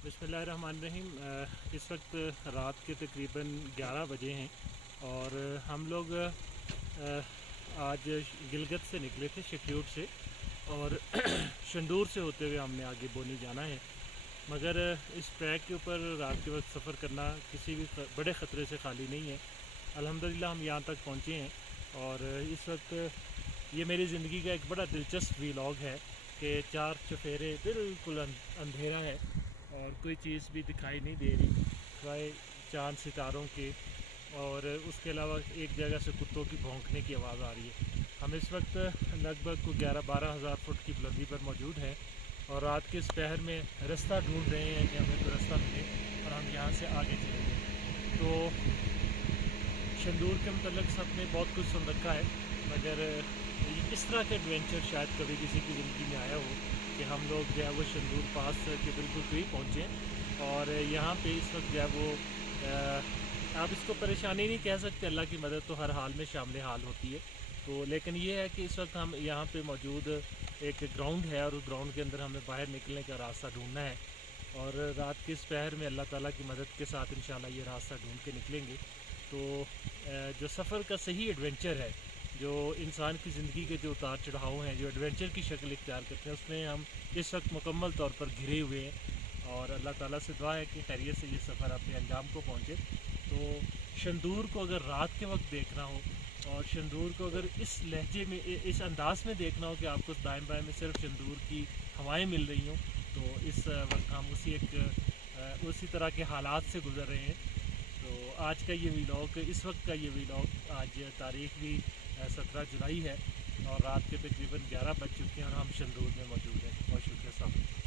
बिस्मिल्लाहिर्रहमानिर्रहीम। इस वक्त रात के तकरीबन 11 बजे हैं और हम लोग आज गिलगित से निकले थे, शिक्यूट से, और शंदूर से होते हुए हमने आगे बोनी जाना है। मगर इस ट्रैक के ऊपर रात के वक्त सफ़र करना किसी भी बड़े ख़तरे से खाली नहीं है। अल्हम्दुलिल्लाह हम यहाँ तक पहुँचे हैं और इस वक्त ये मेरी ज़िंदगी का एक बड़ा दिलचस्प व्लॉग है कि चार चुफेरे बिल्कुल अंधेरा है और कोई चीज़ भी दिखाई नहीं दे रही सिवाय चांद सितारों के, और उसके अलावा एक जगह से कुत्तों की भौंकने की आवाज़ आ रही है। हम इस वक्त लगभग 11-12 हज़ार फुट की बुलंदी पर मौजूद हैं और रात के इस पहर में रास्ता ढूंढ रहे हैं कि हमें कोई रास्ता मिले और हम यहाँ से आगे चलेंगे। तो शंदूर के मतलब सबने बहुत कुछ सुन रखा है, मगर इस तरह का एडवेंचर शायद कभी किसी की ज़िंदगी में आया हो कि हम लोग जो है वो शंदूर पास के बिल्कुल करीब पहुँचे और यहाँ पे इस वक्त जो है वो आप इसको परेशानी नहीं कह सकते, अल्लाह की मदद तो हर हाल में शामिल हाल होती है। तो लेकिन ये है कि इस वक्त हम यहाँ पे मौजूद एक ग्राउंड है और उस ग्राउंड के अंदर हमें बाहर निकलने का रास्ता ढूंढना है और रात के इस पहर में अल्लाह ताला की मदद के साथ इंशाल्लाह ये रास्ता ढूंढ के निकलेंगे। तो जो सफ़र का सही एडवेंचर है, जो इंसान की ज़िंदगी के जो उतार चढ़ाव हैं, जो एडवेंचर की शक्ल इख्तियार करते हैं, उसमें हम इस वक्त मुकम्मल तौर पर घिरे हुए हैं और अल्लाह ताला से दुआ है कि खैरियत से ये सफ़र अपने अंजाम को पहुँचे। तो शंदूर को अगर रात के वक्त देखना हो और शंदूर को अगर इस लहजे में, इस अंदाज़ में देखना हो कि आपको दाएं बाएं में सिर्फ शंदूर की हवाएं मिल रही हों, तो इस वक्त हम उसी तरह के हालात से गुज़र रहे हैं। तो आज का ये व्लॉग, इस वक्त का ये व्लॉग, आज तारीख़ भी 17 जुलाई है और रात के तकरीबन 11 बज चुके हैं और हम शंदूर में मौजूद हैं। बहुत शुक्रिया साहब।